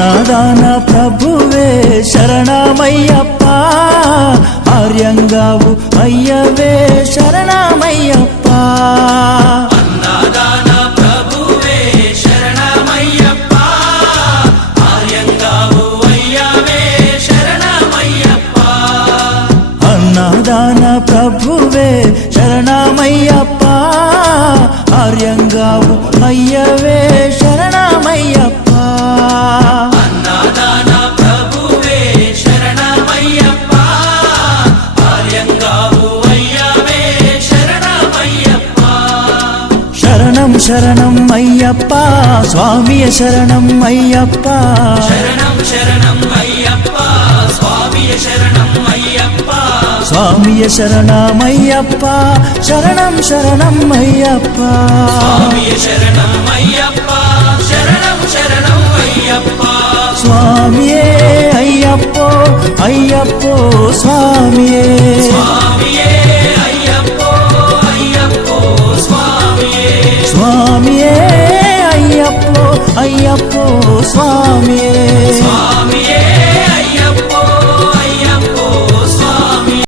అన్నదాన ప్రభువే శరణమయ్యప్ప, ఆర్యంగావు అయ్యవే శరణమయ్యప్ప. అన్నదాన ప్రభువే శరణమయ్యప్ప, ఆర్యంగావు అయ్యవే శరణమయ్యప్ప. అన్నదాన ప్రభువే శరణమయ్యప్ప, ఆర్యంగావు అయ్యవే శరణమయ్యప్ప. అన్నదాన ప్రభువే శరణమయ్యప్ప, ఆర్యంగావు అయ్యవే శరణమయ్యప్ప. శరణం శరణం అయ్యప్ప స్వామియ శరణం అయ్యప్ప. శరణం శరణం అయ్యప్ప స్వామియ శరణం అయ్యప్ప. స్వామియ శరణమయ్యప్ప, శరణం శరణం అయ్యప్ప. స్వామియ శరణం అయ్యప్ప, శరణం శరణం అయ్యప్ప. స్వామియే అయ్యప్పో అయ్యప్పో స్వామియే. స్వామియే అయ్యప్పో అయ్యప్పో స్వామియే. స్వామియే అయ్యప్పో అయ్యప్పో స్వామియే.